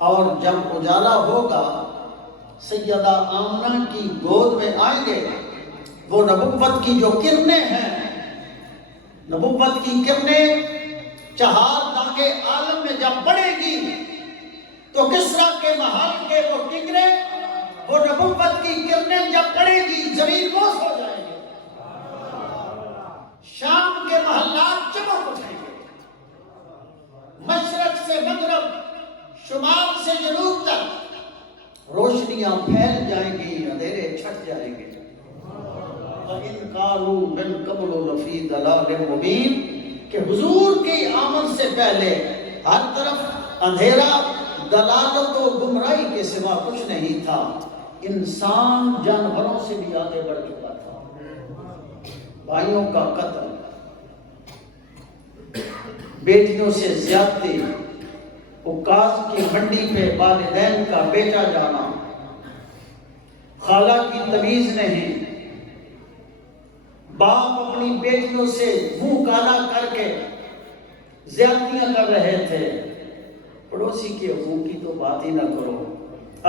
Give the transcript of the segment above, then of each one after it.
اور جب اجالا ہوگا سیدہ آمنہ کی گود میں آئیں گے، وہ نبوت کی جو کرنیں ہیں، نبوت کی کرنیں چہار دانگے عالم میں جب پڑے گی تو کسریٰ کے محل کے وہ ٹکرے، وہ نبوت کی کرنیں جب پڑے گی زمین بوس ہو جائے گی، شام کے محلات چمک اٹھیں گے، مشرق سے مغرب، شمال سے جنوب تک روشنیاں پھیل جائیں گی، اندھیرے چھٹ جائیں گے۔ وَإِنْ قَالُوا مِنْ قَبْلُ لَفِي ضَلَالٍ مُبِينٍ کہ حضور کی آمد سے پہلے ہر طرف اندھیرا، دلالت و گمراہی کے سوا کچھ نہیں تھا۔ انسان جانوروں سے بھی آگے بڑھ چکا تھا، بھائیوں کا قتل، بیٹیوں سے زیادتی، عکاظ کی منڈی پہ والدین کا بیچا جانا، خالہ کی تمیز نہیں، باپ اپنی بیٹیوں سے منہ کالا کر کے زیادتیاں کر رہے تھے، پڑوسی کے حقوق کی تو بات ہی نہ کرو۔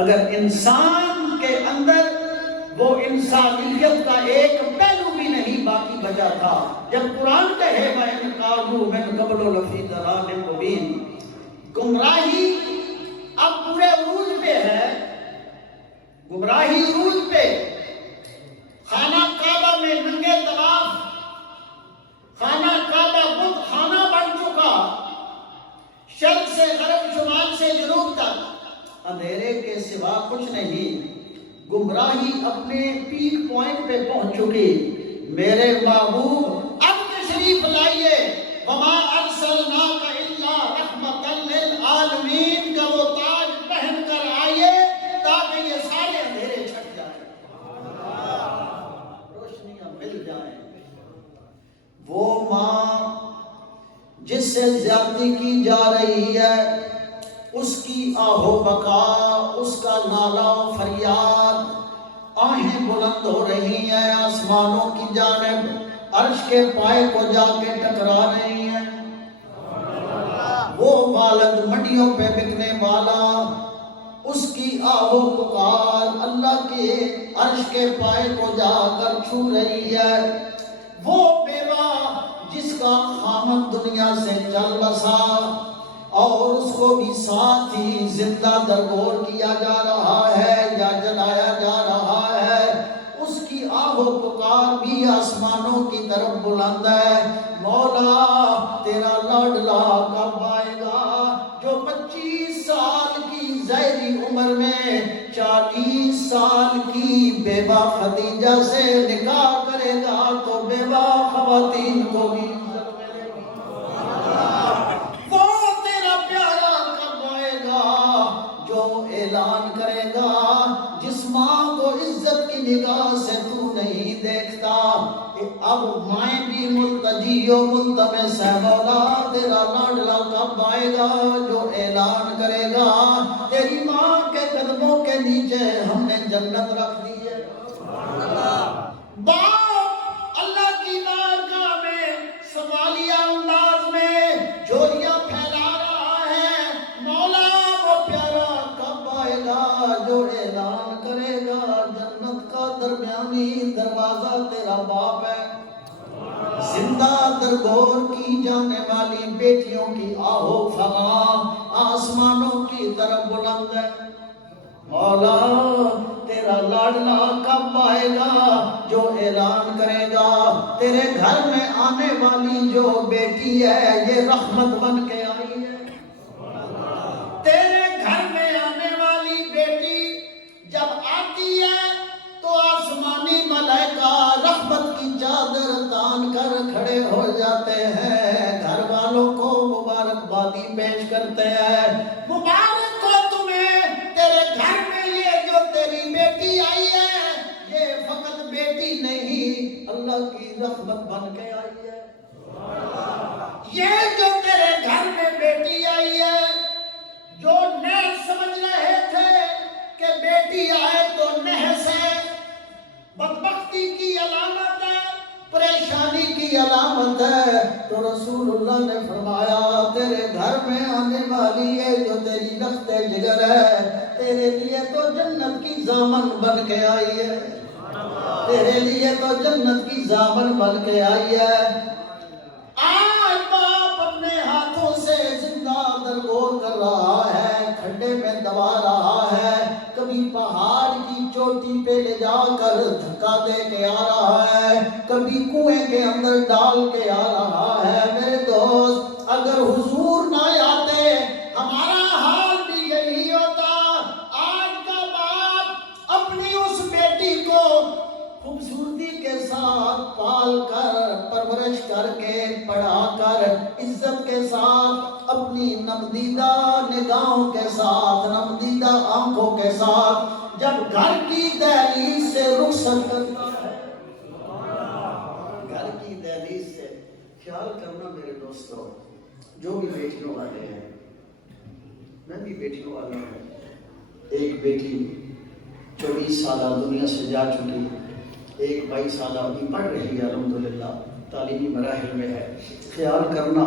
اگر انسان کے اندر وہ انسانیت کا ایک پہلو بھی نہیں باقی بچا تھا، جب قرآن کہے وَإِنْ قَالُوا مِنْ قَبْلُ لَفِي ضَلَالٍ مُبِينٍ، گمراہی اب پورے عروج پہ ہے، گمراہی عروج پہ، خانہ کعبہ میں ننگے طواف، خانہ کعبہ بت خانہ بن چکا، شرق سے غرب، شمال سے جنوب تک اندھیرے کے سوا کچھ نہیں، گمراہی اپنے پیک پوائنٹ پہ پہنچ چکی۔ میرے محبوب اب تشریف لائیے، وَمَا أَرْسَلْنَاكَ إِلَّا رَحْمَةً لِلْعَالَمِينَ کا وہ تاج پہن کر آئیے تاکہ یہ سارے اندھیرے چھٹ جائیں، روشنیاں مل جائیں۔ وہ ماں جس سے زیادتی کی جا رہی ہے، اس کی آہو بکا، اس کا نالا و فریاد، آہیں بلند ہو رہی ہیں آسمانوں کی جانب، عرش کے پائے کو جا کے ٹکرا رہی ہیں۔ وہ والد منڈیوں پہ بکنے والا، اس کی آہو پکار اللہ کے عرش کے پائے کو جا کر چھو رہی ہے۔ وہ بیوہ جس کا خامد دنیا سے چل بسا اور اس کو بھی ساتھ ہی زندہ درگور کیا جا رہا ہے یا جلایا جا رہا ہے، اس کی آہ و پکار بھی آسمانوں کی طرف بلند ہے، مولا تیرا لاڈلا کب آئے گا جو 25 سال کی ظاہری عمر میں 40 سال کی بیوہ خدیجہ سے نکاح کرے گا تو بیوہ خواتین کو بھی اعلان کرے گا جس ماں کو عزت کی نگاہ سے تو نہیں دیکھتا، اب مائیں بھی ملتجی و ملتمس ہے، مولا تیرا لاڈلا کب آئے گا جو اعلان کرے گا تیری ماں کے قدموں کے نیچے ہم نے جنت رکھ دی ہے۔ باپ اللہ کی بارگاہ میں سوالیہ انداز میں جھولیاں پھیلا رہا ہے، مولا وہ پیارا جو اعلان کرے گا جنت کا درمیانی دروازہ تیرا باپ ہے۔ زندہ درگور کی جانے والی بیٹیوں کی آہو فغاں آسمانوں کی طرف بلند ہے، مولا تیرا لاڈلا کب آئے گا جو اعلان کرے گا تیرے گھر میں آنے والی جو بیٹی ہے یہ رحمت بن کے آئی ہے۔ تیرے گھر میں آنے والی بیٹی جب آتی ہے تو آسمانی ملائکہ رحمت کی چادر تان کر کھڑے ہو جاتے ہیں، گھر والوں کو مبارکبادی پیش کرتے ہیں، مبارک ہو تمہیں تیرے گھر میں یہ جو تیری بیٹی آئی ہے، یہ فقط بیٹی نہیں اللہ کی رحمت بن کے آئی ہے۔ یہ جو تیرے گھر میں بیٹی آئی ہے، جو نیک سمجھ رہے تھے کہ بیٹی آئے تو نحس ہے، بدبختی کی علامت ہے، پریشانی کی علامت ہے، تو رسول اللہ نے فرمایا تیرے گھر میں آنے والی ہے جو تیری رخت جگر ہے، تیرے لیے تو جنت کی ضامن بن کے آئی ہے، تیرے لیے تو جنت کی ضامن بن کے آئی ہے۔ آج باپ اپنے ہاتھوں سے زندہ درگور کر رہا ہے، کھڈے میں دبا رہا ہے، کبھی پہاڑ کی چوٹی پہ لے جا کر دھکا دے کے آ رہا ہے، کبھی کنویں کے اندر ڈال کے آ رہا ہے۔ میرے دوست، اگر حضور نہ آتے ہمارا حال بھی یہی ہوتا۔ آج کا باپ اپنی اس بیٹی کو خوبصورتی کے ساتھ پال کر، پرورش کر کے، پڑھا کر، عزت کے ساتھ، اپنی نمدیدہ نگاہوں کے ساتھ، نمدیدہ آنکھوں کے ساتھ جب گھر کی دہلیز سے رخصت کرتا ہے، گھر کی دہلیز سے، خیال کرنا میرے دوستو، جو بھی بیٹیوں والے ہیں، میں بھی بیٹیوں والا ہوں۔ ایک بیٹی 24 سالہ دنیا سے جا چکی، ایک 22 سالہ ابھی پڑھ رہی ہے، الحمدللہ تعلیمی مراحل میں ہے۔ خیال کرنا،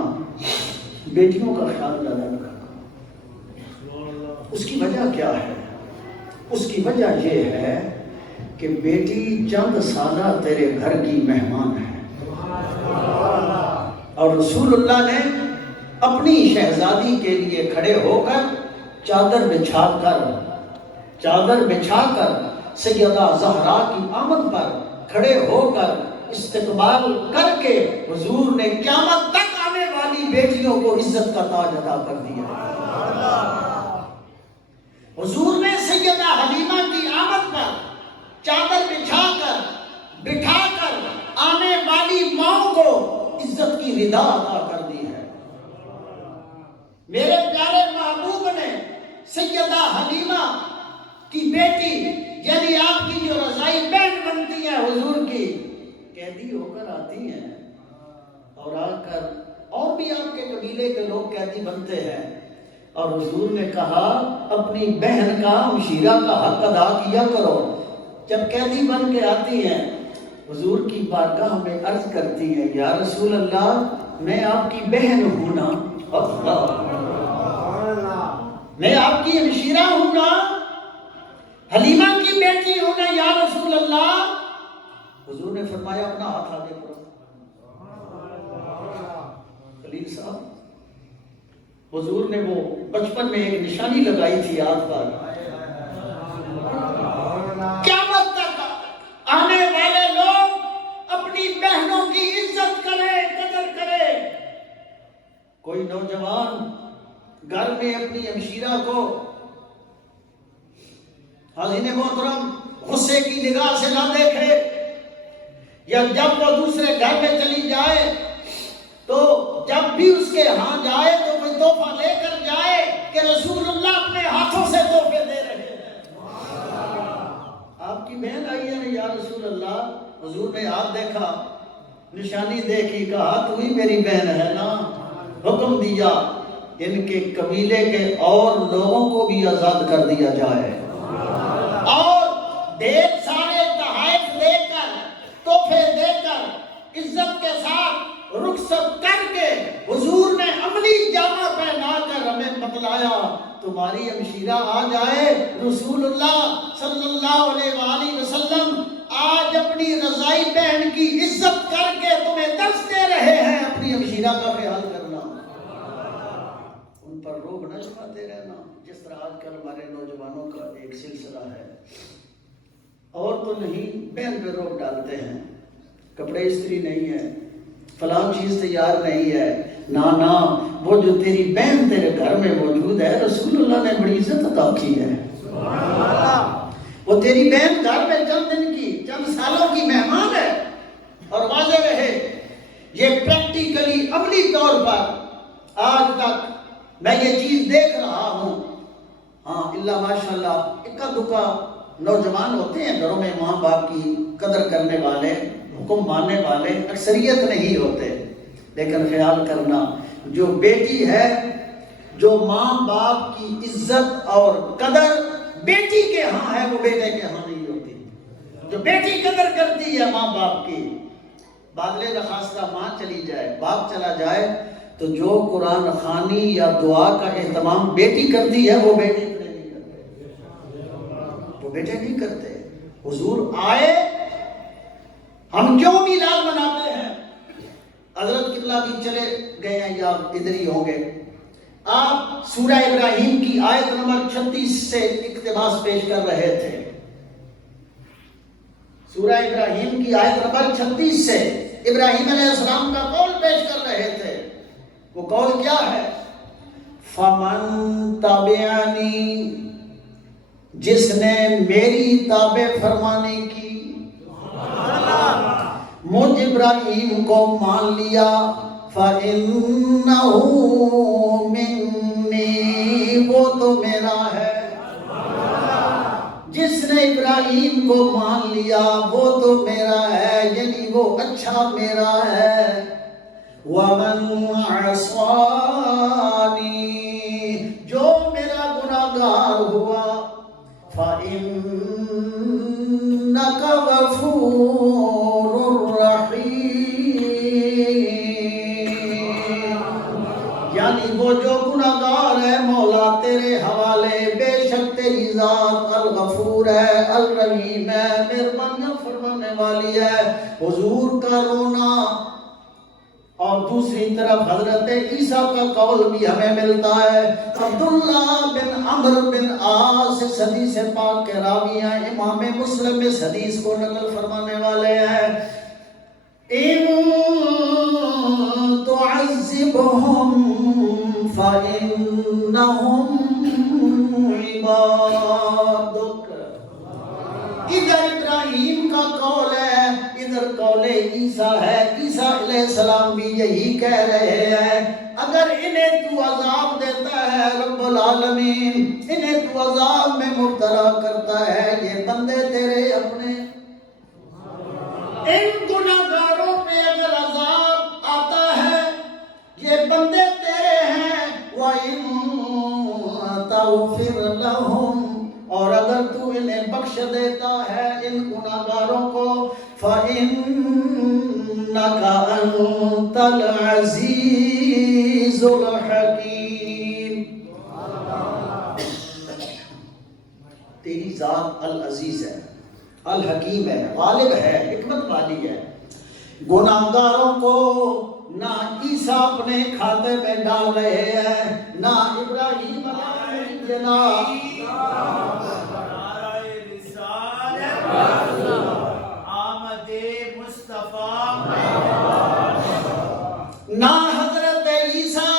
بیٹیوں کا خیال زیادہ رکھنا۔ اس کی وجہ کیا ہے؟ اس کی وجہ یہ ہے کہ بیٹی چند سالہ تیرے گھر کی مہمان ہے، اور رسول اللہ نے اپنی شہزادی کے لیے کھڑے ہو کر چادر بچھا کر سیدہ زہرا کی آمد پر کھڑے ہو کر استقبال کر کے حضور نے قیامت تک آنے والی بیٹیوں کو عزت کا تاج عطا کر دیا۔ حضور نے سیدہ حلیمہ کی آمد پر چادر بٹھا کر آنے والی ماں کو عزت کی رضا عطا کر دی ہے۔ میرے پیارے محبوب نے سیدہ حلیمہ کی بیٹی، یعنی آپ کی جو رضائی بہن بنتی ہے حضور کی، قیدی ہو کر آتی ہیں، اور آ کر اور بھی آپ کے قبیلے کے لوگ قیدی بنتے ہیں، اور حضور نے کہا اپنی بہن کا، مشیرہ کا حق ادا کیا کرو۔ جب قیدی بن کے آتی ہیں، حضور کی بارگاہ میں عرض کرتی ہیں، یا رسول اللہ میں آپ کی بہن ہوں نا، میں آپ کی مشیرہ ہوں نا، حلیمہ کی بیٹی ہوں نا یا رسول اللہ۔ حضور نے فرمایا اپنا ہاتھ آگے کرو۔ خلیل صاحب، حضور نے وہ بچپن میں ایک نشانی لگائی تھی ہاتھ پر، قیامت تک آنے والے لوگ اپنی بہنوں کی عزت کرے، قدر کرے۔ کوئی نوجوان گھر میں اپنی ہمشیرہ کو حاضرین محترم غصے کی نگاہ سے نہ دیکھے، یا جب وہ دوسرے گھر میں چلی جائے تو جب بھی اس کے ہاں جائے تو کوئی تحفہ لے کر جائے کہ رسول اللہ اپنے ہاتھوں سے تحفے دے رہے ہیں۔ آپ کی بہن آئی ہے نا یا رسول اللہ، حضور نے ہاتھ دیکھا، نشانی دیکھی، کہا تو ہی میری بہن ہے نا۔ حکم دیا ان کے قبیلے کے اور لوگوں کو بھی آزاد کر دیا جائے، اور ڈھیر سارے تحائف دے کر، تحفے دے کر، عزت کے ساتھ رخصت کر کے حضور نے عملی جامہ پہنا کر ہمیں بتلایا تمہاری ہمشیرہ آ جائے۔ رسول اللہ صلی اللہ علیہ وآلہ وسلم آج اپنی رضائی بہن کی عزت کر کے تمہیں درس دے رہے ہیں اپنی ہمشیرہ کا خیال کرنا، ان پر روب نہ جماتے رہنا، جس طرح آج کل ہمارے نوجوانوں کا ایک سلسلہ ہے، اور تو نہیں بہن پہ روب ڈالتے ہیں، کپڑے استری نہیں ہے، فلاں چیز تیار نہیں ہے، نا وہ جو تیری بہن تیرے گھر میں موجود ہے، رسول اللہ نے بڑی عزت عطا کی ہے، وہ تیری بہن گھر میں چند دن کی، چند سالوں کی مہمان ہے۔ اور واضح رہے یہ پریکٹیکلی عملی طور پر آج تک میں یہ چیز دیکھ رہا ہوں۔ ہاں اللہ ماشاءاللہ اکا دکا نوجوان ہوتے ہیں گھروں میں ماں باپ کی قدر کرنے والے، حکم ماننے والے، اکثریت نہیں ہوتے، لیکن خیال کرنا جو بیٹی ہے، جو ماں باپ کی عزت اور قدر بیٹی کے ہاں ہے وہ بیٹے کے ہاں نہیں ہوتی۔ جو بیٹی قدر کرتی ہے ماں باپ کی، بادلے نخواستہ ماں چلی جائے، باپ چلا جائے تو جو قرآن خوانی یا دعا کا اہتمام بیٹی کرتی ہے وہ بیٹے نہیں کرتے، وہ بیٹے نہیں کرتے۔ حضور آئے، ہم کیوں میلاد مناتے ہیں؟ حضرت قبلہ بھی چلے گئے ہیں یا ادھر ہی ہوں گے، آپ سورہ ابراہیم کی آیت نمبر 36 سے اقتباس پیش کر رہے تھے۔ سورہ ابراہیم کی آیت نمبر 36 سے ابراہیم علیہ السلام کا قول پیش کر رہے تھے۔ وہ قول کیا ہے؟ فَمَن تَبِعَنِي، جس نے میری تابع فرمانی کی، مجھ ابراہیم کو مان لیا، فَإِنَّهُ مِنِّي، وہ تو میرا ہے۔ جس نے ابراہیم کو مان لیا وہ تو میرا ہے، یعنی وہ اچھا میرا ہے۔ وَمَنْ عَصَانِي، جو میرا گناہگار ہوا، فَإِنَّكَ غَفُورٌ رَحِيمٌ، یعنی وہ جو گناہگار ہے مولا تیرے حوالے، بے شک تیری ذات الغفور ہے، الرحیم ہے، مہربانیاں فرمانے والی ہے۔ حضور کا رونا، اور دوسری طرف حضرت عیسیٰ کا قول بھی ہمیں ملتا ہے۔ عبداللہ بن عمرو بن عاص اس حدیث پاک کے راوی ہیں، امام مسلم اس حدیث کو نقل فرمانے والے ہیں۔ اِن تُعَذِّبْهُمْ فَإِنَّهُمْ عِبَادُكَ، ادھر ابراہیم کا قول ہے، ادھر قول عیسیٰ ہے۔ عیسیٰ علیہ السلام بھی یہی کہہ رہے ہیں، اگر انہیں تو عذاب دیتا ہے رب العالمین، انہیں تو عذاب میں مبتلا کرتا ہے، یہ بندے تیرے اپنے، ان گناہگاروں پہ اگر عذاب آتا ہے یہ بندے تیرے ہیں۔ وَإِن تَغْفِرْ لَهُمْ، اور اگر تو انہیں بخش دیتا ہے ان گناہگاروں کو، فَإِنَّكَ أَنْتَ الْعَزِيزُ الْحَكِيمُ، تیری ذات العزیز ہے، الحکیم ہے، غالب ہے، حکمت والی ہے۔ گناہگاروں کو نہ عیسیٰ اپنے کھاتے میں ڈال رہے ہیں، نہ ابراہیم علیہ السلام، نہ حضرت عیسیٰ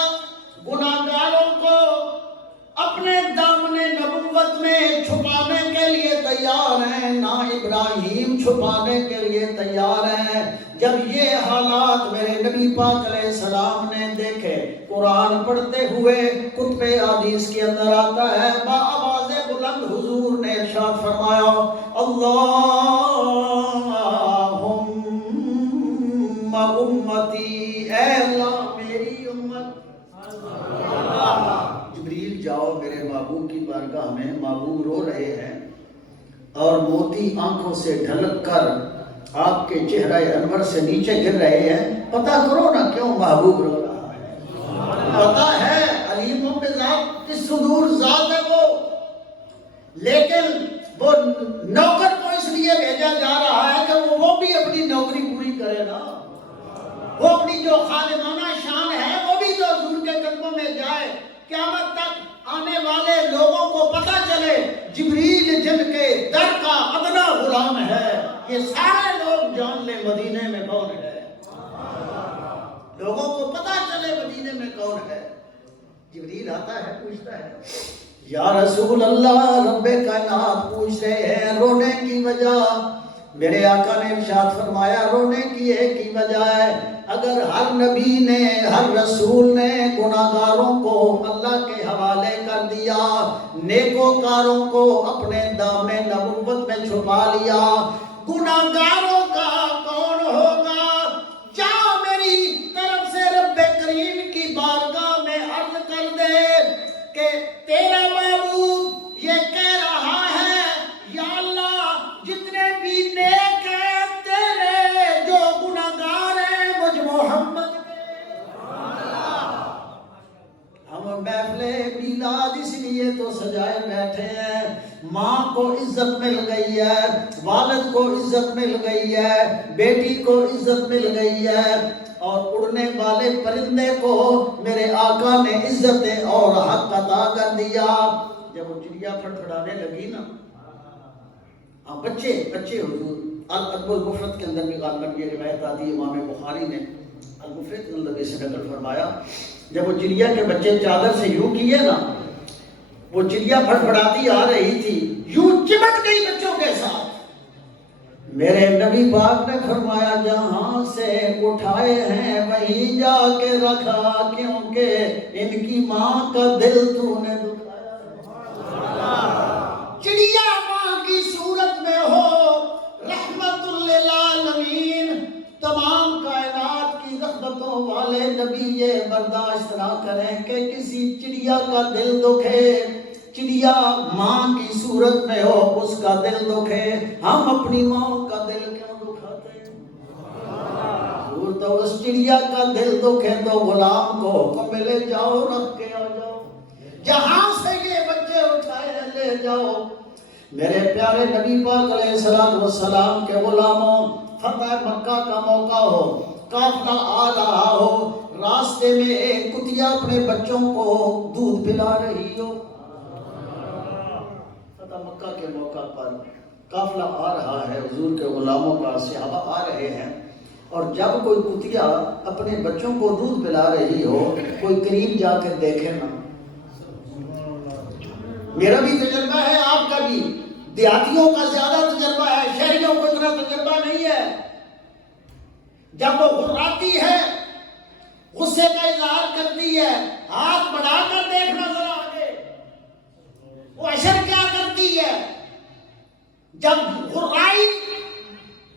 گناہگاروں کو اپنے دامن نبوت میں چھپانے کے لیے تیار ہیں، نہ ابراہیم چھپانے کے لیے تیار ہیں۔ جب یہ حالات میرے نبی پاک علیہ السلام نے دیکھے، قرآن پڑھتے ہوئے کتب حدیث کے اندر آتا ہے، بآواز بلند حضور نے ارشاد فرمایا، اللہم امتی، اے اللہ میری امت۔ جبریل جاؤ میرے محبوب کی بارگاہ میں، محبوب رو رہے ہیں اور موتی آنکھوں سے ڈھلک کر آپ کے چہرہ انور سے نیچے گر رہے ہیں، پتہ کرو نا کیوں محبوب رو رہا ہے۔ پتہ ہے علیموں پہ ذات کی صدور ذات ہے وہ، لیکن وہ نوکر کو اس لیے بھیجا جا رہا ہے کہ وہ بھی اپنی نوکری پوری کرے نا، وہ اپنی جو خادمانہ شان ہے وہ بھی تو حضور کے قدموں میں جائے، قیامت تک آنے والے لوگوں کو پتہ چلے جبریل جن کے در کا ادنا غلام ہے، یہ سارے لوگ جان لے مدینے میں کون ہے، لوگوں کو پتہ چلے مدینے میں کون ہے۔ جبریل آتا ہے، پوچھتا ہے، یا رسول اللہ، رب کائنات پوچھ رہے ہیں رونے کی وجہ۔ میرے آقا نے ارشاد فرمایا رونے کی ایک ہی وجہ ہے، اگر ہر نبی نے، ہر رسول نے گناہگاروں کو اللہ کے حوالے کر دیا، نیکوکاروں کو اپنے دامن نبوت میں چھپا لیا، گناہگاروں کا کون ہوگا؟ جا میری طرف سے رب کریم کی بارگاہ میں عرض کر دے کہ تیرا محبوب یہ کہہ رہا ہے، یا اللہ جتنے بھی نیک ہیں تیرے، جو گناہگار ہیں مجھ محمد کے، تو سجائے بیٹھے ہیں، ماں کو عزت مل گئی ہے، والد کو عزت مل گئی ہے، بیٹی کو عزت مل گئی ہے، اور اڑنے والے پرندے کو میرے آقا نے عزت اور حق عطا کر دیا۔ جب وہ چڑیا پھڑپھڑانے لگی نا، بچے حضور الادب المفرد کے اندر بھی غالباً یہ روایت آتی ہے، امام بخاری نے المفرد کے اندر اسے نقل فرمایا، جب وہ چڑیا کے بچے چادر سے یوں کیے نا، وہ چڑیا پھڑپھڑاتی آ رہی تھی، یوں چمٹ گئی بچوں کے ساتھ۔ میرے نبی پاک نے فرمایا جہاں سے اٹھائے ہیں وہیں جا کے رکھا، کیونکہ ان کی ماں کا دل تو نے دکھایا۔ چڑیا ماں کی صورت میں ہو، رحمت للعالمین، تمام کائنات کی رحمتوں والے نبی یہ برداشت نہ کریں کہ کسی چڑیا کا دل دکھے، چڑیا ماں کی صورت میں ہو اس کا دل دکھے، ہم اپنی ماں کا دل کیوں دکھاتے ہیں؟ حضور تو اس چڑیا کا دل دکھے تو غلام کو حکم ملے جاؤ رکھ کے آ جاؤ، جہاں سے یہ بچے اٹھائے لے جاؤ۔ میرے پیارے نبی پاک علیہ السلام کے غلاموں، فتح مکہ کا موقع ہو، قافلہ آ رہا ہو، راستے میں ایک کتیا اپنے بچوں کو دودھ پلا رہی ہو، فتح مکہ کے موقع پر قافلہ آ رہا ہے، حضور کے غلاموں کا صحابہ آ رہے ہیں، اور جب کوئی کتیا اپنے بچوں کو دودھ پلا رہی ہو، کوئی قریب جا کے دیکھے نا۔ میرا بھی تجربہ ہے، آپ کا بھی، دیہاتیوں کا زیادہ تجربہ ہے، شہریوں کو اتنا تجربہ نہیں ہے۔ جب وہ غراتی ہے، غصے کا اظہار کرتی ہے، ہاتھ بڑھا کر دیکھنا ذرا آگے، وہ اشر کیا کرتی ہے؟ جب غرائی،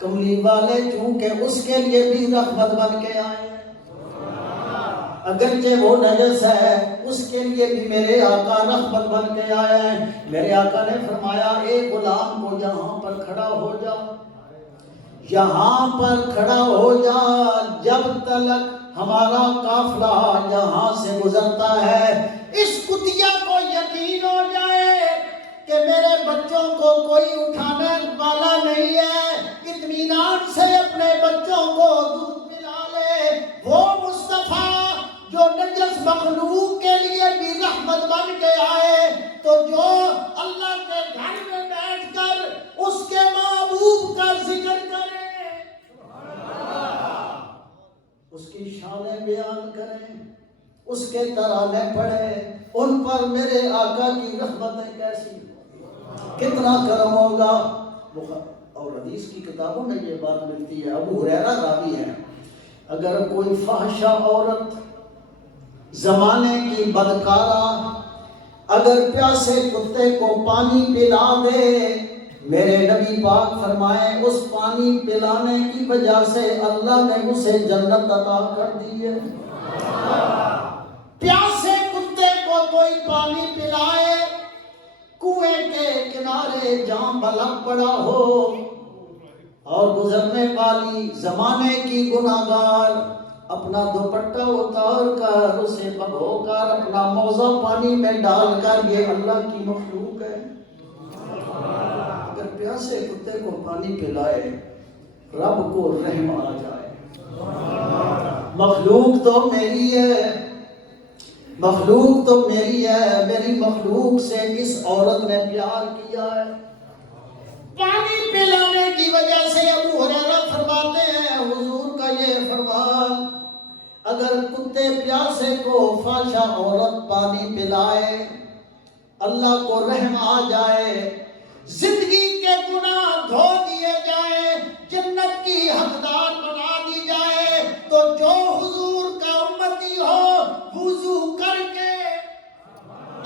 کملی والے چونکہ اس کے لیے بھی رحمت بن کے آئے، اگرچہ وہ نجس ہے اس کے لیے بھی میرے آقا رحمت بن کے آئے ہیں۔ میرے آقا نے فرمایا اے غلام کو یہاں پر کھڑا ہو جا، یہاں پر کھڑا ہو جا، جب تک ہمارا قافلہ یہاں سے گزرتا ہے اس کتیا کو یقین ہو جائے کہ میرے بچوں کو کوئی اٹھانے والا نہیں ہے، اطمینان سے اپنے بچوں کو دودھ پلا لے۔ وہ مصطفیٰ جو نجس مخلوق کے لیے بھی رحمت بن کے آئے، تو جو اللہ کے گھر میں بیٹھ کر اس کے محبوب کا ذکر کرے، اس کی شانیں بیان کریں، اس کے ترانے پڑھے، ان پر میرے آقا کی رحمتیں کیسی، کتنا کرم ہوگا۔ اور حدیث کی کتابوں میں یہ بات ملتی ہے، ابو ہریرہ راوی ہیں، اگر کوئی فحشہ عورت، زمانے کی بدکارہ، اگر پیاسے کتے کو پانی پلا دے، میرے نبی پاک فرمائے اس پانی پلانے کی وجہ سے اللہ نے اسے جنت عطا کر دی ہے۔ پیاسے کتے کو کوئی پانی پلائے، کنویں کے کنارے جہاں بلک پڑا ہو، اور گزرنے والی زمانے کی گناہگار اپنا دوپٹہ اتار کر اسے بھگو کر اپنا موزہ پانی میں ڈال کر، یہ اللہ کی مخلوق ہے، اگر پیاسے کتے کو پانی پلائے رب کو رحم آ جائے۔ مخلوق تو میری ہے، مخلوق تو میری ہے، میری مخلوق سے اس عورت نے پیار کیا ہے۔ پانی پلانے کی وجہ سے ابو ہریرہ فرماتے ہیں حضور کا یہ فرمان، اگر کتے پیاسے کو فحشہ عورت پانی پلائے، اللہ کو رحم آ جائے، زندگی کے گناہ دھو دیے جائیں، جنت کی حقدار بنا دی جائے، تو جو حضور کا امتی ہو وضو کر کے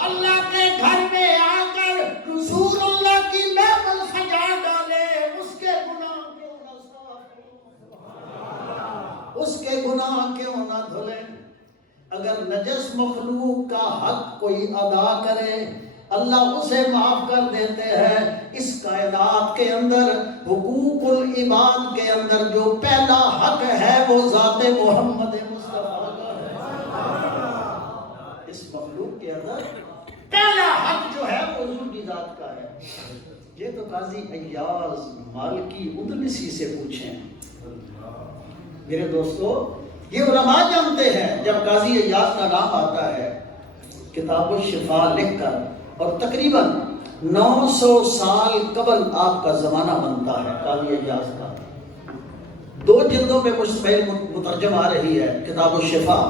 اللہ کے گھر میں آ کر رسول اللہ کی محفل سجا ڈالے، اس کے گناہ کیوں نہ صاف ہو، اس کے گناہ کیوں نہ دھلے۔ اگر نجس مخلوق کا حق کوئی ادا کرے، اللہ اسے معاف کر دیتے ہیں۔ اس کائنات کے اندر حقوق العباد کے اندر جو پہلا حق ہے وہ ذات محمد مصطفیٰ کا ہے۔ اس مخلوق کے اندر پہلا اعلیٰ حق جو ہے وہ حضور کی ذات کا ہے۔ یہ تو قاضی ایاز مالکی اندلسی سے پوچھیں۔ میرے دوستو، یہ علماء جانتے ہیں جب قاضی ایاز کا نام آتا ہے کتاب الشفا لکھ کر، اور تقریباً 900 سال قبل آپ کا زمانہ بنتا ہے قاضی ایاز کا، 2 جلدوں میں مشتمل مترجم آ رہی ہے کتاب الشفا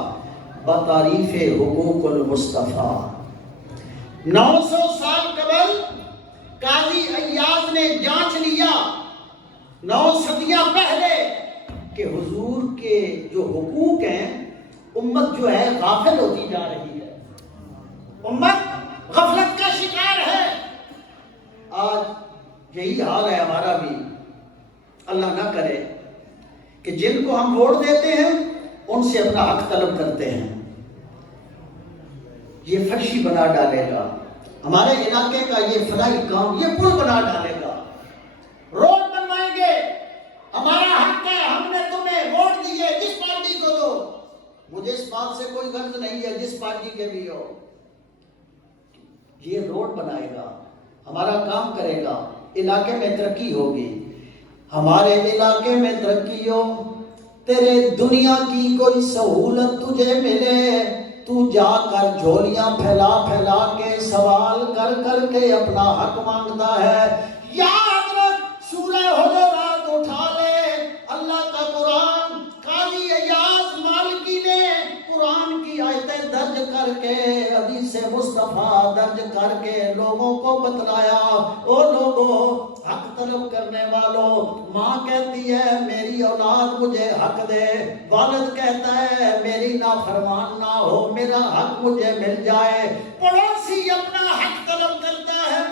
بتعریف حقوق المصطفیٰ۔ 900 سال قبل قاضی ایاز نے جانچ لیا 9 صدیاں پہلے کہ حضور کے جو حقوق ہیں امت جو ہے غافل ہوتی جا رہی ہے، امت غفلت کا شکار ہے۔ آج یہی حال ہے ہمارا بھی۔ اللہ نہ کرے کہ جن کو ہم ووٹ دیتے ہیں ان سے اپنا حق طلب کرتے ہیں، یہ فرشی بنا ڈالے گا ہمارے علاقے کا، یہ فلاحی کام، یہ پل بنا ڈالے گا، روڈ بنوائیں گے، ہمارا حق ہے، ہم نے تمہیں ووٹ دیے، جس پارٹی کو دو، مجھے اس بات سے کوئی غرض نہیں ہے جس پارٹی کے بھی ہو، یہ روڈ بنائے گا، ہمارا کام کرے گا، علاقے میں ترقی ہوگی۔ ہمارے علاقے میں ترقی ہو، تیرے دنیا کی کوئی سہولت تجھے ملے، تو جا کر جھولیاں پھیلا پھیلا کے سوال کر کر کے اپنا حق مانگتا ہے۔ یاد رکھ، سورہ حجرات اٹھا لے، اللہ کا قرآن، قاضی ایاز مالکی نے قرآن کی آیتیں درج کر کے، حدیث مصطفیٰ درج کر کے لوگوں کو بتلایا۔ او لوگوں، حق طلب کرنے والوں، ماں کہتی ہے میری اولاد مجھے حق دے، والد کہتا ہے میری نافرمان نہ ہو، میرا حق مجھے مل جائے، پڑوسی اپنا حق طلب کرتا ہے،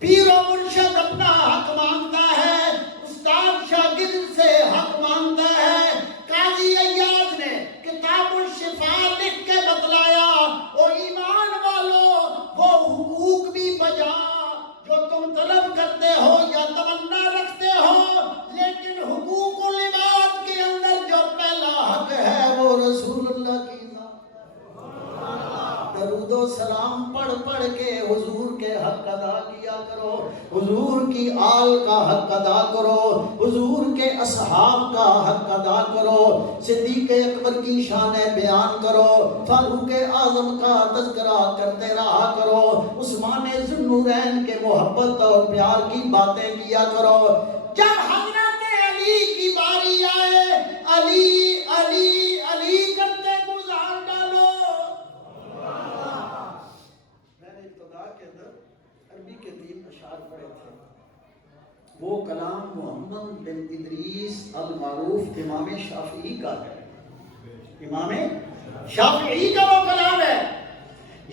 پیر و مرشد اپنا حق مانگتا ہے، استاد شاگرد سے حق مانگتا ہے۔ قاضی ایاز نے کتاب الشفا لکھ کے بتلایا، او ایمان والو، وہ حقوق بھی بجا جو تم طلب کرتے ہو یا تمنا رکھتے ہو، لیکن حقوق العباد کے اندر جو پہلا حق ہے وہ رسول اللہ کی ذات۔ درود و سلام پڑھ پڑھ کے حضور کے حق ادا کیا کرو، حضور کی آل کا حق ادا کرو، حضور کے اصحاب کا حق ادا کرو، صدیق اکبر کی شان بیان کرو، فاروق اعظم کا تذکرہ کرتے رہا کرو، عثمان ذو النورین کے محبت اور پیار کی باتیں کیا کرو۔ جب حضرت علی کی باری آئے، علی علی علی کرتے گزار ڈالو۔ میں نے ابتدا کے اندر عربی کے 3 اشعار پڑھے تھے، وہ کلام محمد بن ادریس المعروف امام شافعی کا ہے، امام شافعی کا وہ کلام ہے۔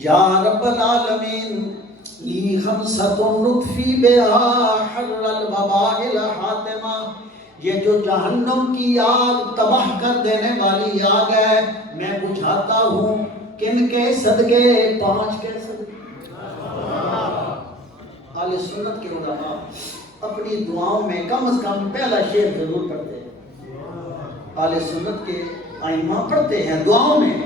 یا رب العالمین لی خمسۃ نطفی بہا حر الوباء الحاتمہ، یہ جو جہنم کی آگ تباہ کر دینے والی آگ ہے، میں بجھاتا ہوں کن کے صدقے؟ 5 کے صدقے۔ اہل سنت کے علماء اپنی دعاؤں میں کم از کم پہلا شعر ضرور پڑھتے ہیں، اہل سنت کے ائمہ پڑھتے ہیں دعاؤں میں۔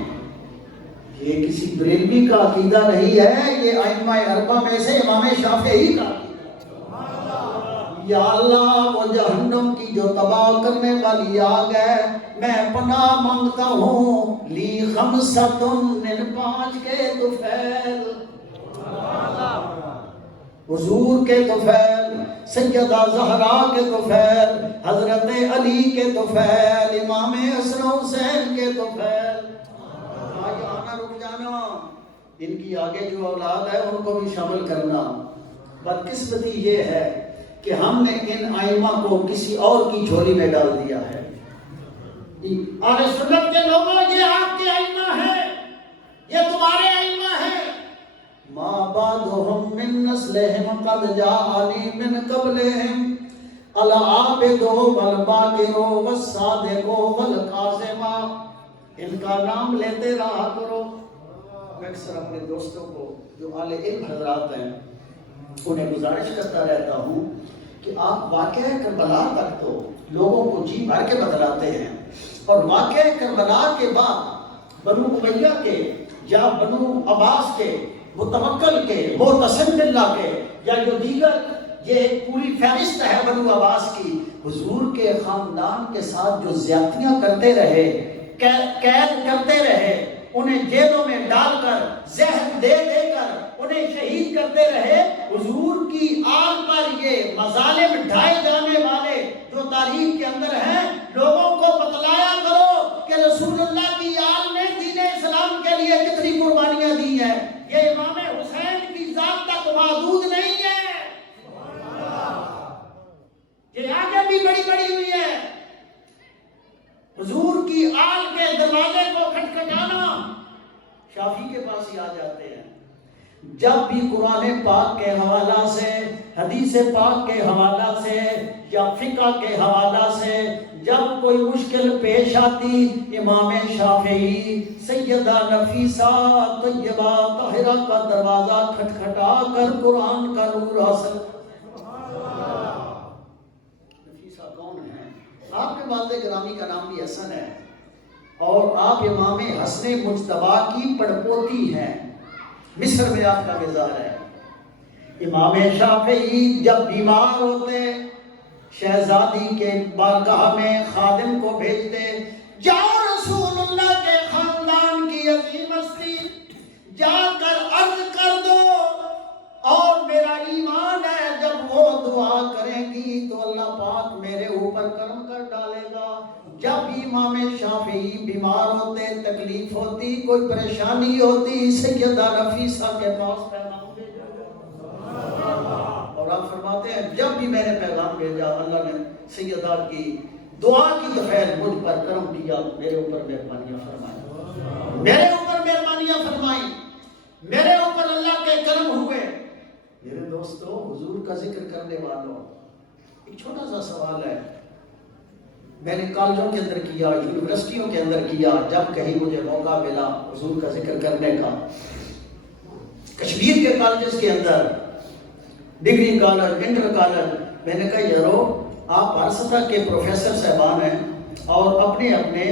یہ کسی بریلوی کا عقیدہ نہیں ہے، یہ ائمہ اربعہ میں سے امام شافعی کا عقیدہ ہے۔ یا اللہ، وہ جہنم کی جو تباہ کرنے والی آگ ہے، میں پناہ مانگتا ہوں، لی خمسۃ، ان 5 کے طفیل، حضور کے طفیل، سیدہ زہرا کے طفیل، حضرت علی کے طفیل، امام حسن حسین کے طفیل۔ آنا رک جانا، ان کی آگے جو اولاد ہے ان کو بھی شامل کرنا۔ بدقسمتی یہ ہے کہ ہم نے ان ائمہ کو کسی اور کی جھولی میں ڈال دیا ہے۔ اہل سنت کے لوگوں، یہ آپ کے ائمہ ہیں، یہ تمہارے ائمہ ہیں۔ ما بعدهم من نسلهم قد جاءني من قبلهم العابد والباقر والصادق والقاسم۔ ان کا نام لیتے رہا کرو۔ میں اکثر اپنے دوستوں کو جو اہل علم حضرات ہیں انہیں گزارش کرتا رہتا ہوں کہ آپ واقعہ کربلا تک تو لوگوں کو جی بھر کے بتلاتے ہیں، اور واقعہ کربلا کے بعد بنو امیہ کے یا بنو عباس کے، متوکل کے، معتصم باللہ کے، یا جو دیگر، یہ ایک پوری فہرست ہے بنو عباس کی، حضور کے خاندان کے ساتھ جو زیادتیاں کرتے رہے، قید کرتے رہے، انہیں جیلوں میں ڈال کر، زہر دے دے کر انہیں شہید کرتے رہے، حضور کی آل پر یہ مظالم ڈھائے جانے والے جو تاریخ کے اندر ہیں، لوگوں کو بتلایا کرو کہ رسول اللہ کی آل نے دین اسلام کے لیے کتنی قربانیاں دی ہیں۔ یہ امام حسین کی ذات تک محدود نہیں ہے، یہ آگے بھی بڑی بڑی ہوئی ہے۔ حضور کی آل کے دروازے کو کھٹکھٹانا، شافعی کے پاس ہی آ جاتے ہیں۔ جب بھی قرآن پاک کے حوالہ سے، حدیث پاک کے حوالہ سے یا فقہ کے حوالہ سے جب کوئی مشکل پیش آتی، امام شافعی سیدہ نفیسہ طیبہ طاہرہ کا دروازہ کھٹکھٹا کر قرآن کا نور حاصل۔ نفیسہ کون ہے؟ آپ کے والد گرامی کا نام بھی حسن ہے، اور آپ امام حسن مجتبیٰ کی پڑپوتی ہیں، مصر میں آپ کا مزار ہے۔ امام شافعی جب بیمار ہوتے، شہزادی کے بارگاہ میں خادم کو بھیجتے، جاؤ رسول اللہ کے خاندان کی عظیم ہستی جا کر عرض کر دو، اور میرا ایمان ہے جب وہ دعا کریں گی تو اللہ پاک میرے اوپر کرم کر ڈالے گا۔ جب امام شافعی بیمار ہوتے، تکلیف ہوتی، کوئی پریشانی ہوتی، سیدہ نفیسہ کے پاس پیغام بھیجا، اور آپ فرماتے ہیں جب بھی میں نے پیغام بھیجا اللہ نے سیدہ کی دعا کی خیر مجھ پر کرم کیا، میرے اوپر مہربانیاں فرمائیں، میرے اوپر مہربانیاں فرمائیں، میرے اوپر اللہ کے کرم ہوئے۔ میرے دوستو، حضور کا ذکر کرنے والوں، ایک چھوٹا سا سوال ہے، میں نے کالجوں کے اندر کیا، یونیورسٹیوں کے اندر کیا، جب کہیں مجھے موقع ملا حضور کا ذکر کرنے کا، کشمیر کے کالجز کے اندر، ڈگری کالج، انٹر کالج، میں نے کہا یارو آپ ہر سطح کے پروفیسر صاحبان ہیں اور اپنے اپنے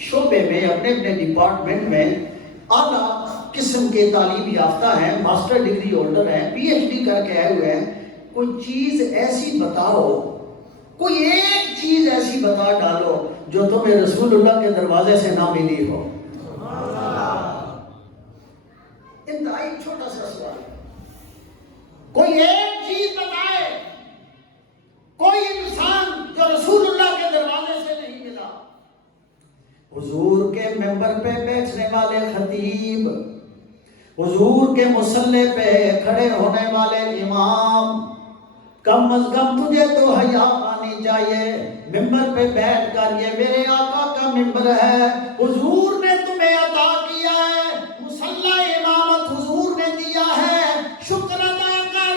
شعبے میں، اپنے اپنے ڈپارٹمنٹ میں اعلیٰ قسم کے تعلیم یافتہ ہیں، ماسٹر ڈگری ہولڈر ہیں، پی ایچ ڈی کر کے آئے ہوئے ہیں، کوئی چیز ایسی بتاؤ، کوئی ایک چیز ایسی بتا ڈالو جو تمہیں رسول اللہ کے دروازے سے نہ ملی ہو۔ انتہائی چھوٹا سا سوال، کوئی ایک چیز بتائے، کوئی انسان جو رسول اللہ کے دروازے سے نہیں ملا۔ حضور کے ممبر پہ بیٹھنے والے خطیب، حضور کے مصلی پہ کھڑے ہونے والے امام، کم از کم تجھے تو حیا آنی چاہیے، ممبر پہ بیٹھ کر یہ میرے آقا کا ممبر ہے، حضور نے تمہیں عطا کیا ہے، مصلی امامت حضور نے دیا ہے، شکر ادا کر،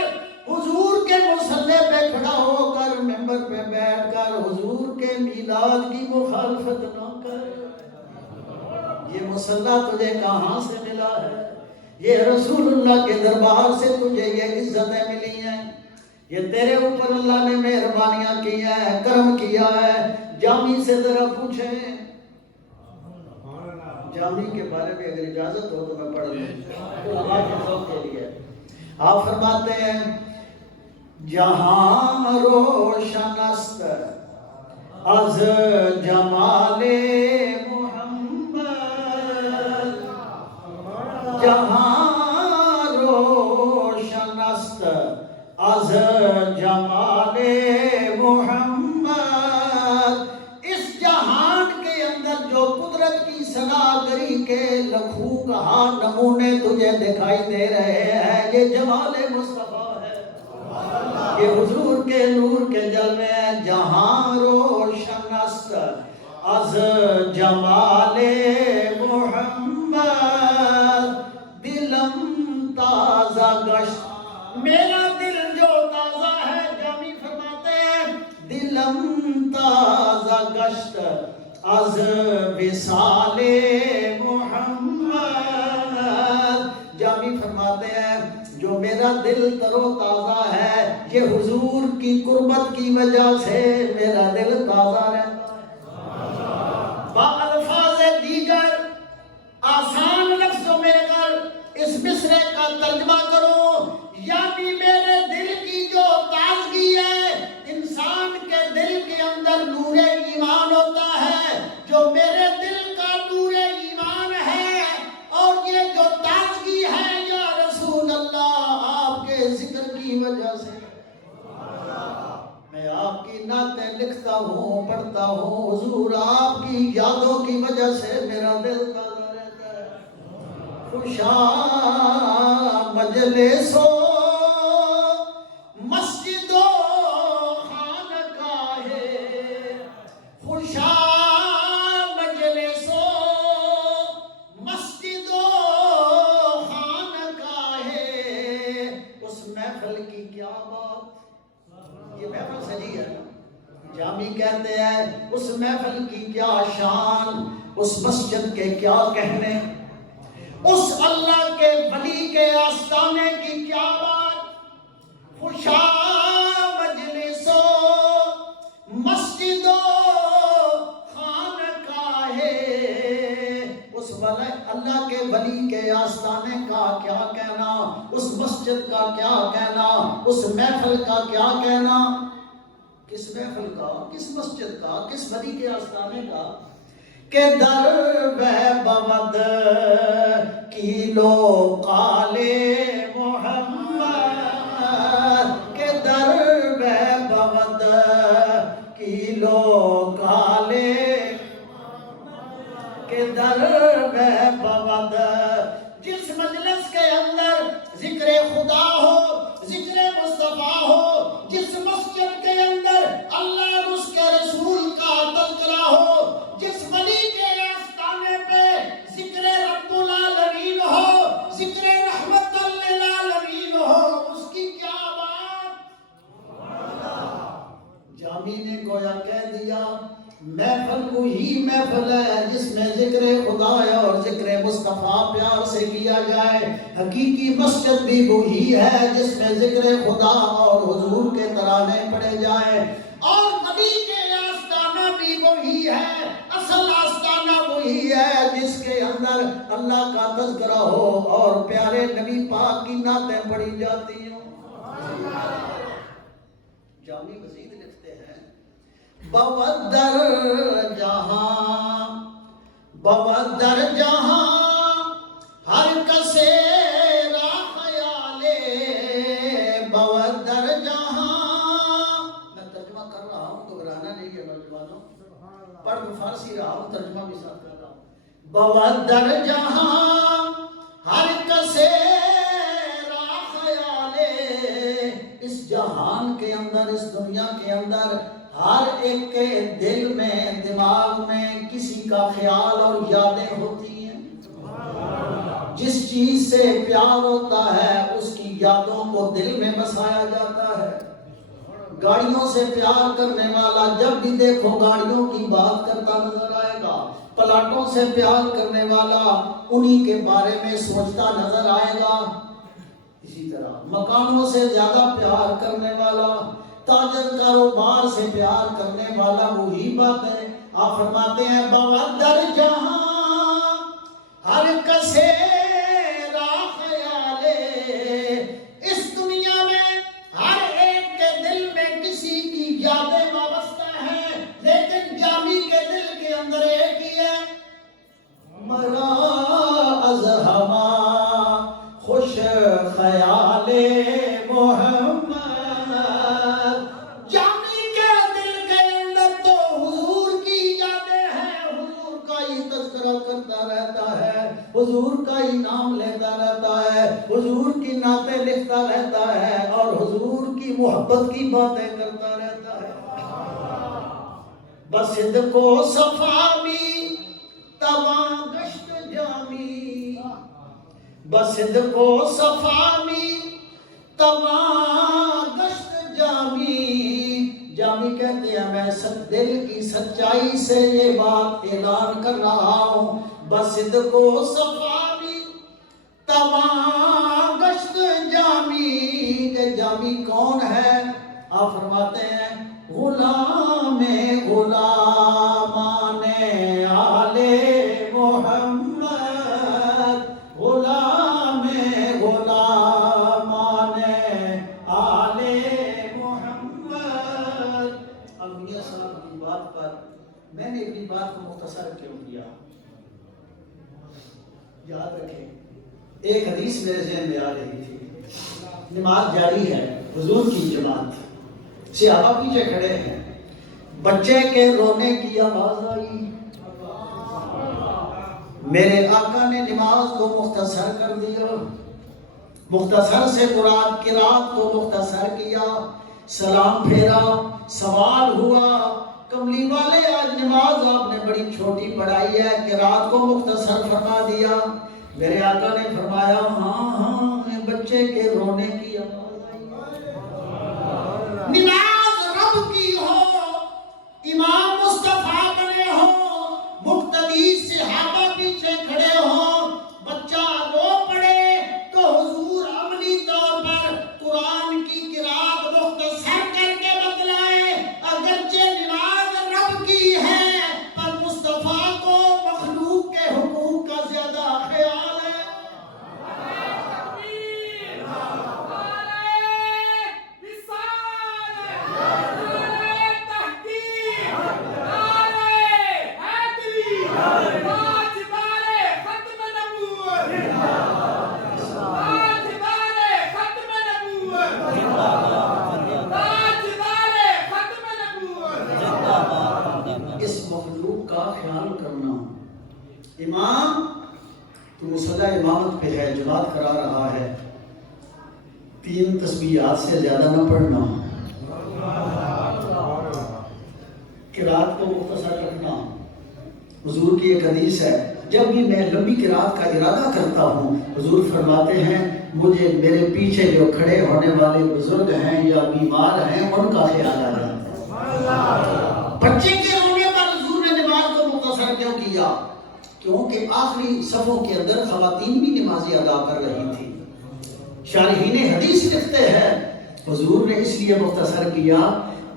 حضور کے مصلی پہ کھڑا ہو کر ممبر پہ بیٹھ کر حضور کے میلاد کی مخالفت نہ کر۔ یہ مصلی تجھے کہاں سے ملا ہے؟ یہ رسول اللہ کے دربار سے تجھے یہ عزتیں ملی ہیں، یہ تیرے اوپر اللہ نے مہربانیاں کی ہیں، کرم کیا ہے۔ جامی سے ذرا پوچھیں، جامی کے بارے میں اگر اجازت ہو تو میں پڑھ دوں اللہ کے ذوق کے لیے۔ آپ فرماتے ہیں جہاں روشن است از جمال محمد، جہاں روشن است از جمال محمد، اس جہان کے اندر جو قدرت کی صناگری کے لکھوں کہا نمونے تجھے دکھائی دے رہے ہیں، یہ جمال مصطفیٰ ہے، یہ حضور کے نور کے جلوے ہیں۔ جہاں روشن است از جمال محمد، دلم تازہ گشت، میرا دل جو تازہ ہے، جامی فرماتے ہیں دلم تازہ گشت از وصال محمد، جامی فرماتے ہیں جو میرا دل تر و تازہ ہے، یہ حضور کی قربت کی وجہ سے میرا دل تازہ رہتا ہے۔ با الفاظ دیگر آسان لفظوں میں اس مصرے کا ترجمہ کرو، یعنی میرے دل کی جو تازگی ہے، انسان کے دل کے اندر نور ایمان ہوتا ہے، جو میرے دل کا نور ایمان ہے، اور یہ جو تازگی ہے یا رسول اللہ آپ کے ذکر کی وجہ سے، میں آپ کی نعتیں لکھتا ہوں، پڑھتا ہوں، حضور آپ کی یادوں کی وجہ سے میرا دل تازہ رہتا ہے۔ خوشا مجلس و مسجد و خانقاہ، خوشا مجلس و مسجد و خانقاہ، اس محفل کی کیا بات، یہ محفل سجی ہے، جامی کہتے ہیں اس محفل کی کیا شان، اس مسجد کے کیا کہنے، اس اللہ کے ولی کے آستانے کی کیا بات، خوشا مجلس و مسجد و خانقاہ، اس اللہ کے ولی کے آستانے کا کیا کہنا، اس مسجد کا کیا کہنا، اس محفل کا کیا کہنا، کس محفل کا، کس مسجد کا، کس ولی کے آستانے کا، کہ در بود کیلو قالے محمد، کہ در بود کیلو قالے، کہ در بود، جس مجلس کے اندر ذکر خدا ہو، ذکر مصطفیٰ ہو، جس مسجد کے اندر اللہ اور اس کے رسول کا تذکرہ ہو، جس ولی کے آستانے پہ ذکر رب العالمین ہو، ذکر رحمت للعالمین ہو، اس کی کیا بات۔ جامی نے گویا کہہ دیا محفل وہی محفل ہے جس میں ذکر خدا اور ذکر مصطفیٰ پیار سے کیا جائے، حقیقی مسجد بھی وہی ہے جس میں ذکر خدا اور حضور کے ترانے پڑھے جائیں، اور نبی کے آستانہ بھی وہی ہے، اصل آستانہ وہی ہے جس کے اندر اللہ کا تذکرہ ہو اور پیارے نبی پاک کی نعتیں پڑھی جاتی ہوں۔ جامی مزید لکھتے ہیں بود در جہاں، بود در جہاں ہر کسے را خیالے، بود در جہاں، میں ترجمہ کر رہا ہوں تو گھرانا نہیں ہے نوجوانوں، پڑھ فارسی رہا ہوں ترجمہ بھی ساتھ کر رہا ہوں، بود در جہاں ہر کسے را خیالے، اس جہان کے اندر، اس دنیا کے اندر ہر ایک کے دل میں، دماغ میں کسی کا خیال اور یادیں ہوتی ہیں، جس چیز سے پیار ہوتا ہے اس کی یادوں کو دل میں بسایا جاتا ہے۔ گاڑیوں سے پیار کرنے والا جب بھی دیکھو گاڑیوں کی بات کرتا نظر آئے گا، پلاٹوں سے پیار کرنے والا انہی کے بارے میں سوچتا نظر آئے گا، اسی طرح مکانوں سے زیادہ پیار کرنے والا، تاجر کاروبار سے پیار کرنے والا وہی بات ہے۔ آپ فرماتے ہیں بود در جہاں ہر کسے را خیالے، اس دنیا میں ہر ایک کے دل میں کسی کی یادیں وابستہ ہیں، لیکن جامی کے دل کے اندر ایک ہی ہے، مرا از ہما خوش خیال محمد، جامی کے دل کے اندر تو حضور کی یادیں ہیں، حضور کا ہی تذکرہ کرتا رہتا ہے، حضور کا ہی نام لیتا رہتا ہے، حضور کی نعتیں لکھتا رہتا ہے، اور حضور کی محبت کی باتیں کرتا رہتا ہے۔ بصدق و صفامی تواں گشت جامی، بصدق و صفامی تواں گشت جامی، جامی کہتے ہیں میں دل کی سچائی سے یہ بات اعلان کر رہا ہوں، بصدق و صفامی تواں گشت جامی، کہ جامی کون ہے؟ آپ فرماتے ہیں غلام غلامان آل محمد، غلام کو مختصر کیوں کیا؟ یاد رکھیں، ایک حدیث میرے ذہن میں آ رہی تھی، نماز جاری ہے، حضور کی جماعت، صحابہ پیچھے کھڑے ہیں، بچے کے رونے کی آواز آئی، میرے آقا نے نماز کو مختصر کر دیا، مختصر سے قرآن قرات کو مختصر کیا، سلام پھیرا، سوال ہوا، کملی والے آج نماز آپ نے بڑی چھوٹی پڑھائی ہے، قرات کو مختصر فرما دیا۔ میرے آقا نے فرمایا ہاں بچے کے رونے کی آواز آئی۔ نماز رب کی ہو، امام مصطفیٰ بنے ہو، مقتدی صحابہ پیچھے کھڑے ہو، بچہ رو پڑے تو حضور عملی طور پر قرآن کی قرات مختصر کر کے بتلائے۔ اگرچہ نماز رب کی ہے پر مصطفیٰ کو مخلوق کے حقوق کا زیادہ خیال ہے۔ اس مخلوق کا خیال کرنا، امام تو مصلی امامت پہ ہے، جماعت کرا رہا ہے، 3 تسبیحات سے زیادہ نہ پڑھنا، قرات کو مختصر رکھنا۔ حضور کی ایک حدیث ہے، جب بھی میں لمبی قرات کا ارادہ کرتا ہوں، حضور فرماتے ہیں مجھے میرے پیچھے جو کھڑے ہونے والے بزرگ ہیں یا بیمار ہیں ان کا خیال آ جاتا ہے۔ بچے کے رونے پر حضور نے نماز کو مختصر کیوں کیا؟ کیونکہ آخری صفوں کے اندر خواتین بھی نمازی ادا کر رہی تھی۔ شارحین حدیث لکھتے ہیں حضور نے اس لیے مختصر کیا،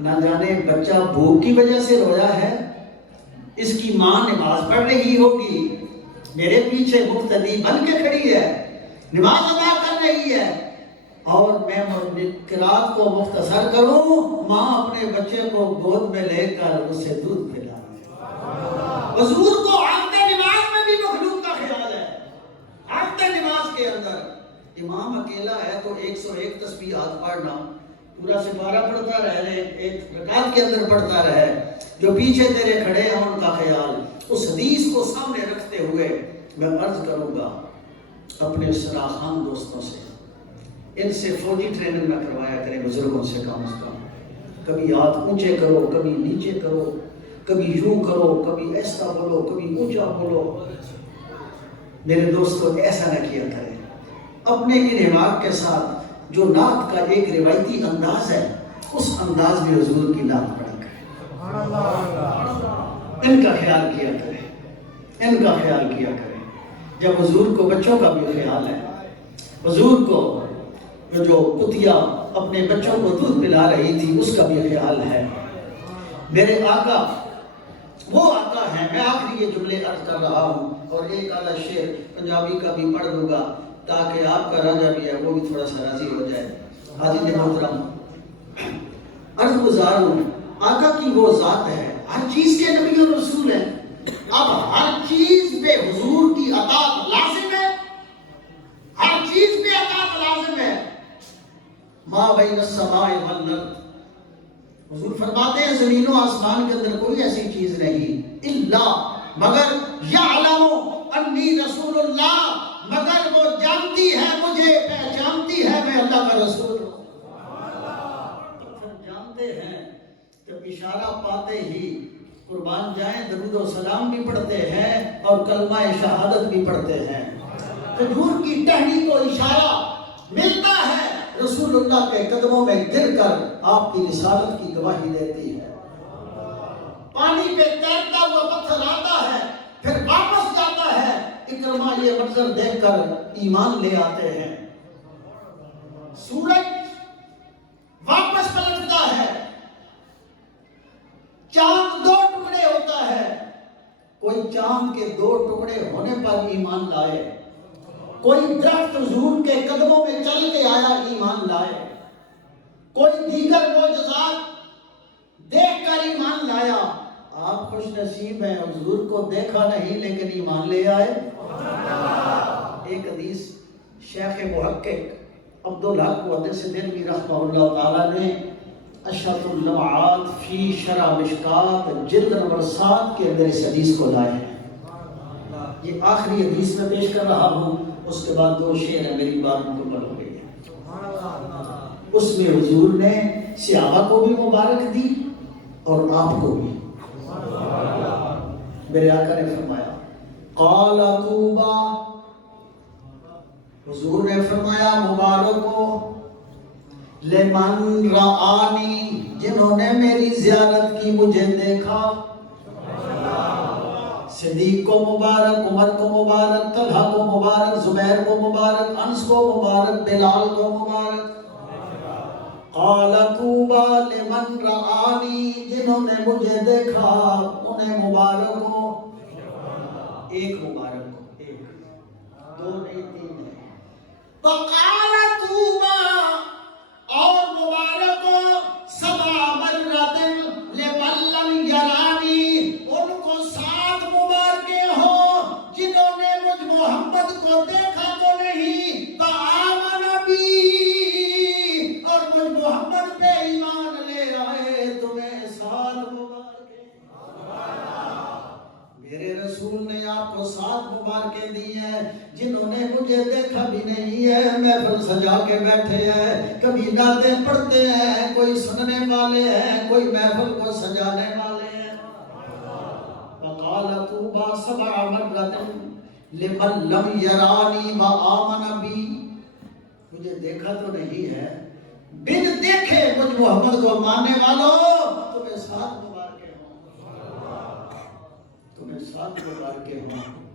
نہ جانے بچہ بھوک کی وجہ سے رویا ہے، اس کی ماں نماز پڑھ رہی ہوگی، میرے پیچھے مقتدی بن کے کھڑی ہے، نماز ادا کر رہی ہے، اور میں قرات کو مختصر کروں، ماں اپنے بچے کو گود میں لے کر اسے دودھ پلا۔ حضور کو عقد نماز میں بھی مخلوق کا خیال ہے۔ عقد نماز کے اندر امام اکیلا ہے تو 101 تسبیحات پڑھنا، پورا سپارہ پڑھتا رہے، ایک رکعت کے اندر پڑھتا رہے، جو پیچھے تیرے کھڑے ہیں ان کا خیال۔ اس حدیث کو سامنے رکھتے ہوئے میں عرض کروں گا اپنے سراخان دوستوں سے، ان سے فوجی ٹریننگ نہ کروایا کریں، بزرگوں سے کم از کم۔ کبھی ہاتھ اونچے کرو، کبھی نیچے کرو، کبھی یوں کرو، کبھی ایسا بولو، کبھی اونچا بولو۔ میرے دوستوں ایسا نہ کیا کریں۔ اپنے انحراف کے ساتھ جو نعت کا ایک روایتی انداز ہے، اس انداز میں حضور کی نعت پڑھا کریں، ان کا خیال کیا کریں، ان کا خیال کیا کریں۔ جب حضور کو بچوں کا بھی خیال ہے، حضور کو جو کتیا اپنے بچوں کو دودھ پلا رہی تھی اس کا بھی خیال ہے۔ میرے آقا وہ آقا ہے، میں آخری یہ جملے عرض کر رہا ہوں اور ایک اعلیٰ شعر پنجابی کا بھی پڑھ دوں گا تاکہ آپ کا راجہ بھی ہے وہ بھی تھوڑا سا راضی ہو جائے۔ حاضر محترم، عرض گزار ہوں، آقا کی وہ ذات ہے، ہر چیز کے نبی اور رسول ہیں، اب ہر چیز پہ حضور کی اطاعت لازم ہے، ہر چیز پہ اطاعت لازم ہے۔ ما بین السماء والارض، حضور فرماتے ہیں زمین و آسمان کے اندر کوئی ایسی چیز نہیں، الا مگر یعلم انی رسول اللہ، مگر وہ جانتی ہے مجھے، پہچانتی ہے میں اللہ کا رسول ہوں۔ جانتے ہیں جب اشارہ پاتے ہی قربان جائیں، درود و سلام بھی پڑھتے ہیں اور کلمہ شہادت بھی پڑھتے ہیں۔ حضور کی ٹہنی کو اشارہ ملتا ہے، رسول اللہ کے قدموں میں گر کر آپ کی رسالت کی گواہی دیتی ہے۔ پانی پہ تیرتا ہوا پتھر آتا ہے پھر واپس جاتا ہے، اکرمہ یہ منظر دیکھ کر ایمان لے آتے ہیں۔ سورج واپس پلٹتا ہے، چاند 2 ٹکڑے ہوتا ہے، کوئی چاند کے 2 ٹکڑے ہونے پر ایمان لائے، کوئی درخت حضور کے قدموں میں چل کے آیا ایمان لائے، کوئی دیگر معجزات دیکھ کر ایمان لایا۔ آپ خوش نصیب ہیں، حضور کو دیکھا نہیں لیکن ایمان لے آئے۔ ایک حدیث شیخ محقق عبدالحق محدث دہلوی رحمہ اللہ تعالیٰ نے اشرف اللمعات فی شرح مشکات جلد نمبر 7 کے اندر اس حدیث کو لائے ہیں۔ یہ آخری حدیث میں پیش کر رہا ہوں، اس کے بعد 2 شعر ہیں، میری بات مکمل ہو گئی ہے۔ اس میں حضور نے صحابہ کو بھی مبارک دی اور آپ کو بھی۔ میرے آقا نے فرمایا قال طوبا، حضور نے فرمایا مبارک ہو لمن رآنی، جنہوں نے میری زیارت کی، مجھے دیکھا۔ صدیق کو مبارک، عمر کو مبارک، طلحہ کو مبارک، زبیر کو مبارک، انس کو مبارک، بلال کو مبارک۔ قال طوبا لمن رآنی، جنہوں نے مجھے دیکھا انہیں مبارک ہو۔ ایک مبارک ہو، ایک، 2 نہیں 3 ہے۔ فقال طوبا، اور مبارک ہو 7 مرات لمن لم یرانی، ان کو 7 مبارکیں ہوں جنہوں نے مجھ محمد کو دیکھا تو نہیں، فآمن بی، اور مجھ محمد پہ ایمان لے آئے، تمہیں 7 مبارکیں۔ میرے رسول نے آپ کو 7 مبارکیں دی ہیں، جنہوں نے مجھے دیکھا بھی نہیں ہے، محفل سجا کے بیٹھے ہیں، کبھی نعتیں پڑھتے ہیں، کوئی سننے والے ہیں، کوئی محفل کو سجانے والے ہیں۔ وقال طوبى 7 مرات لمن لم يراني وآمن بي، مجھے دیکھا تو نہیں ہے، بن دیکھے مجھ محمد کو ماننے والوں، تمہیں 7 مبارکیں ہوں، تمہیں 7 مبارکیں ہوں۔